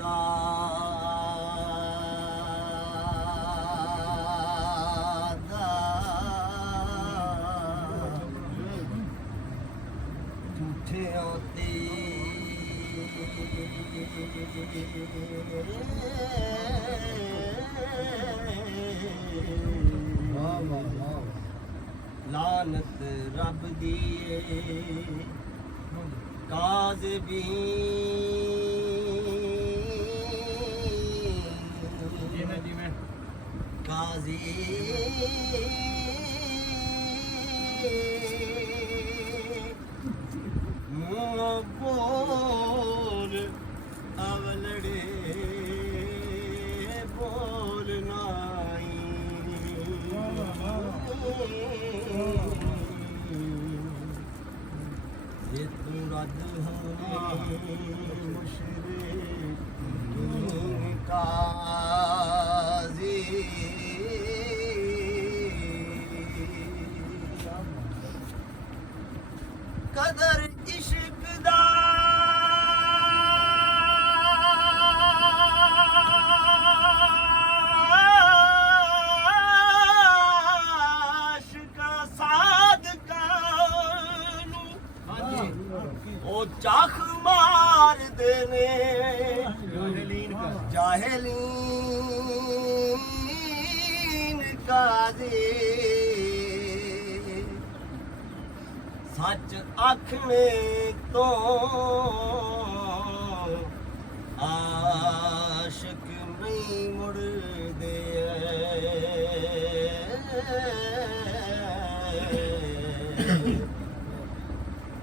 खुदा दा झूठे होते लानत रब दिए काज़िबी काज़ी बोल अवलड़े बोल नाई ये तू रद होने मुशरिक काज़ी कदर इश्क दा आशिका सादका नू ओ चाख मार देने जाहिलीन काज़ी सच आखने तो आशिक नहीं मुड़दे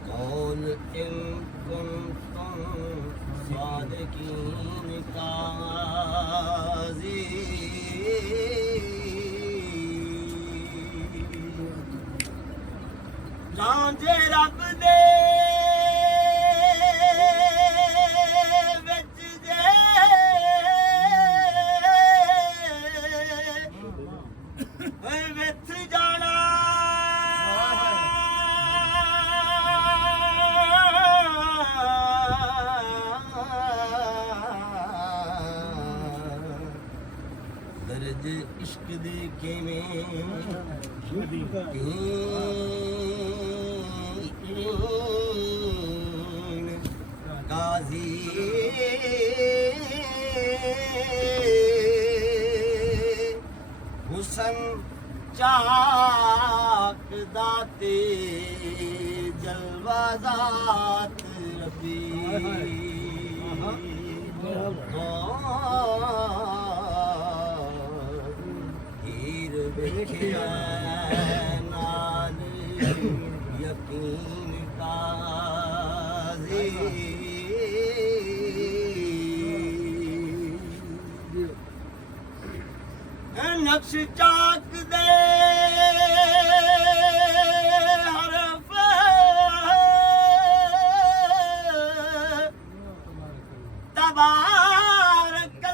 कौन इन कुंतुम सादिकीन काज़ी रांझे रब दे विच जे विथ जाना दर्ज इश्क दे किवें काज़ी हुसन चाक दाते जलवाजात रबी हीर बेखिया नाल यकीन काज़ी नक्श चाक दे हरफ तबारक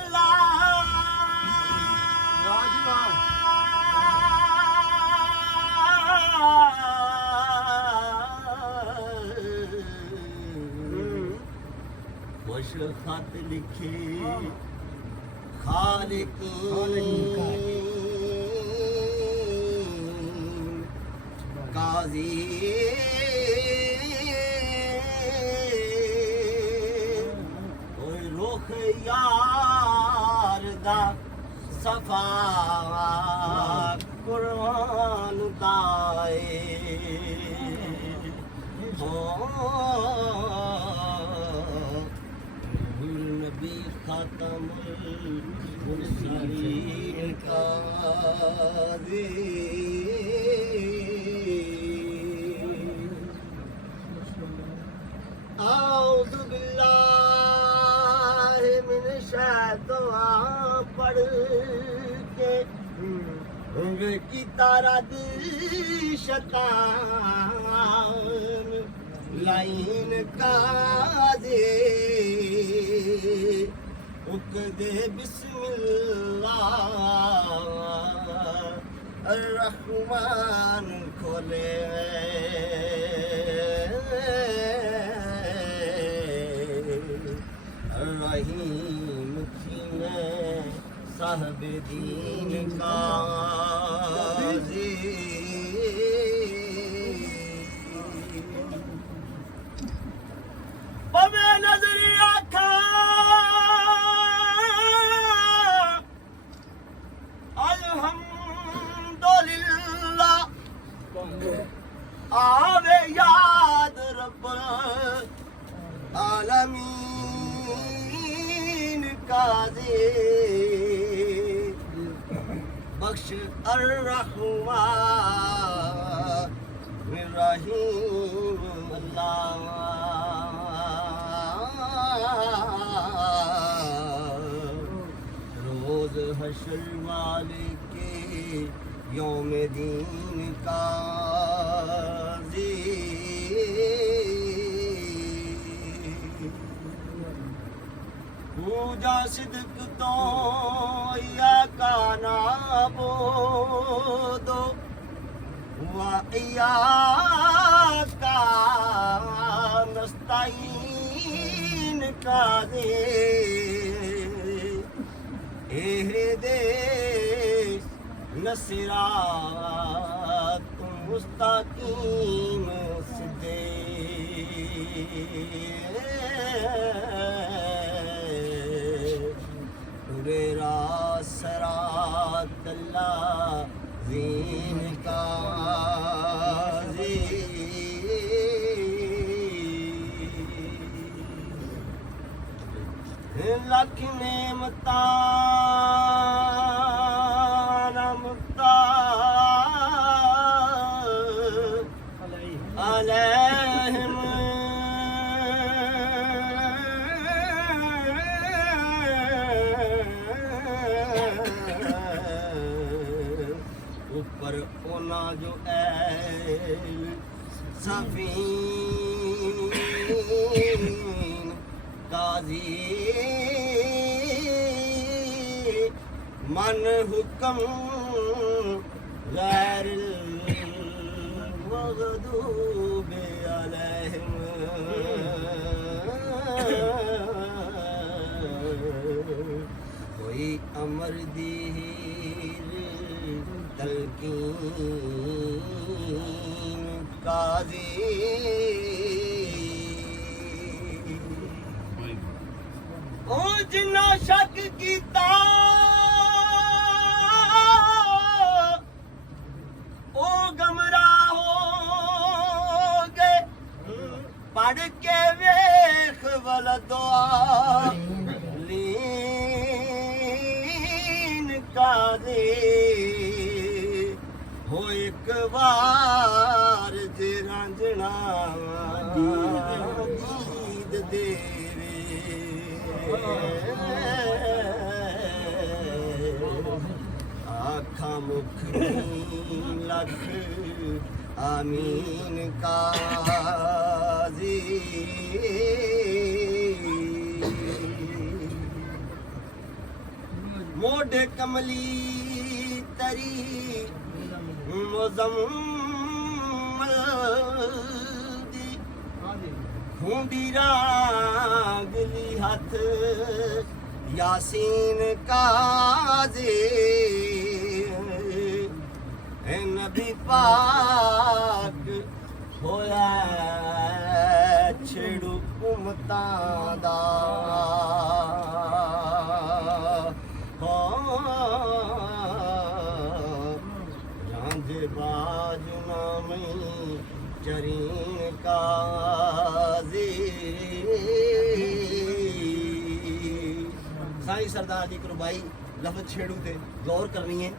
खुश खत लिखे काज़ी रुख यार दा सफा कुरान दाए नबी खातमुल मुरसलीन काज़ी औज़ु बिल्लाहि मिनश शैतान पढ़ के की तारा शैतान लाइन काज़ी उकदे बिस्मिल्लाह अर्रहमान खोले रहीम थी मैं साहब दीन काजी पवे नजरी आखा अल्हम्दुलिल्लाह आवे याद रब आलमीन काजी बख्श अर्रहमान रहीम अल्लाह रोज हश्र वाले के यौम दीन काजी पूजा सिद्क तो या का नाबूदो वा या का नस्ताईन काज़ी एहदेस नसिरात मुस्तकीम सिद्धे मेरा सरात ज़ीन काज़ी लख नेमता नमता अलैहिम ऊपर ओना जो सफीन काजी मन हुक्म गैर मग़दूब अलैहिम कोई अमर दीर तलकीन काजी ओ जिन्ना शक कीता ओ गमराह हो गए पढ़ के वेख वाला दुआ लीन काज़ी हो एक बार जे रांझना दीद देवे आखा मुख लख आमीन काज़ी मोढ़े कमली तरी मुज़म्मल दी खूंडी रागली हथ यासीन काज़ी नबी पाक होया छेड़ू उमतां दा बाज नामी चरीन काज़ी साईं सरदार जी कुरबाई लफ्ज़ छेड़ू थे गौर करनी है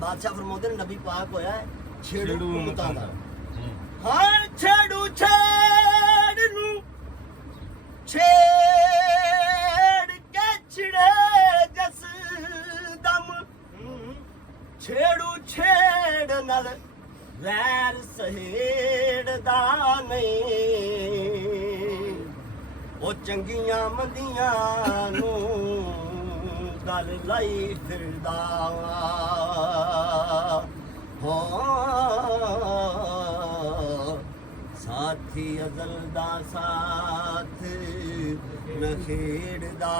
बादशाह फरमाते हैं नबी पाक होया है छेड़ू उमतां दा हाँ छेड़ू छेड़ू छेड़ के छिड़े जस दम छेड़ू छेड़ नल वैर सहेड़दा नहीं ओ चंगियां मंदियां नू गल लाई फिरदा साथी अज़ल दा साथ न खेड़दा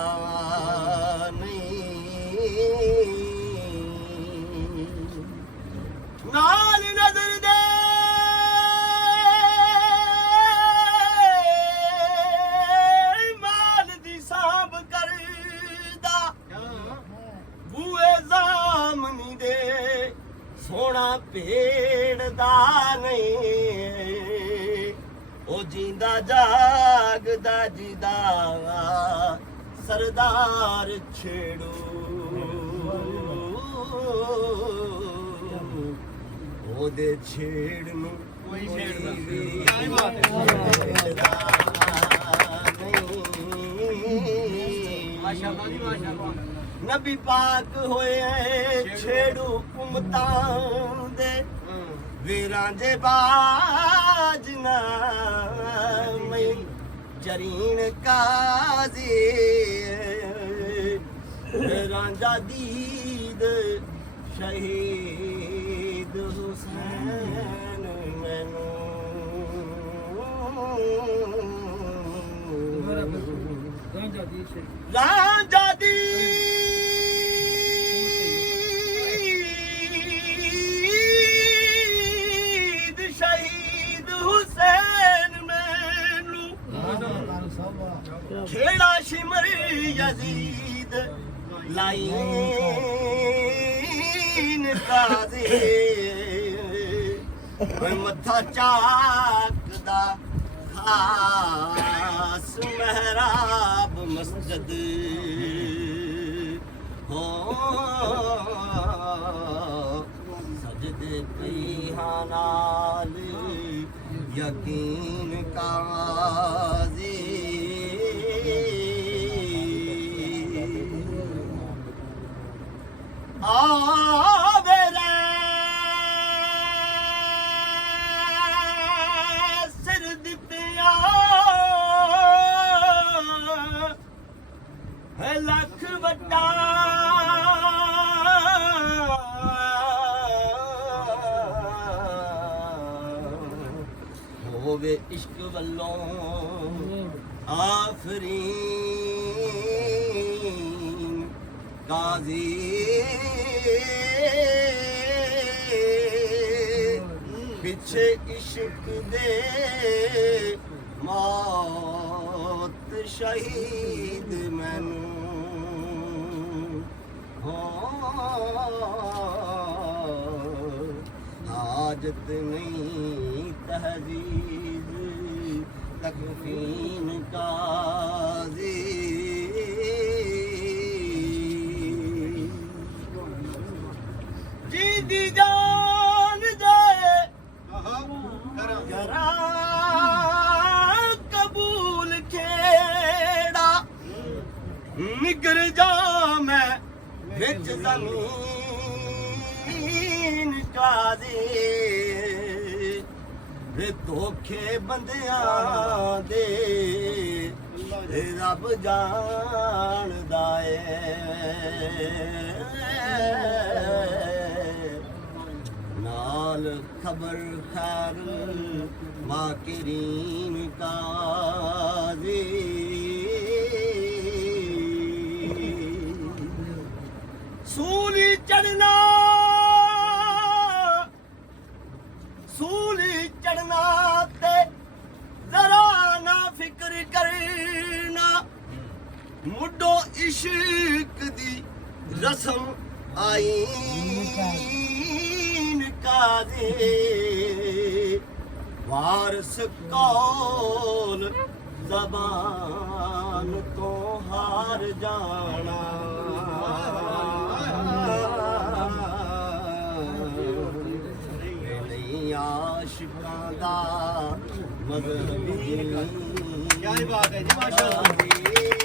नाल नजर दे माल दी सांभ करदा बूए जामनी दे सोना भेड़दा नहीं ओ जिंदा जागदा जिदा सरदार छेड़ो ओदे छेड़ नूं कोई छेड़दा माशाअल्लाह जी माशाअल्लाह नबी पाक होए छेड़ू उमतां दे वीरां दे बाज ना मैं जरीन काजी रांझा दीद शहीद हुसैन मैनू रांझा दीद शहीद हुसैन मैनू खेड़ा शिमर यजीद लाइन काजी मथा चाकदा खास महराब मस्जिद हो सजदे पिहानाल यकीन काजी आवेला सिर दित्तिया है लख वड्डा होवे इश्क वल्लों आफरीन काजी पिछे इश्क दे मौत शहीद मैनू हाजत नहीं तहजीब तकफीन काजी जी दी जान दे करा कबूल खेड़ा निगर जा मैं विच जमीन काजी वे धोखे बंदियां दे रब जानदा ऐ नाल खबर खैर माकिरीन काजी सूली चढ़ना ते जरा ना फिक्र करना मुड्डो इश्क दी रस्म आईन काजी वारस कौल ज़बान तो हार जाना आशिकां दा मज़हब क्या बात है जी माशाअल्लाह।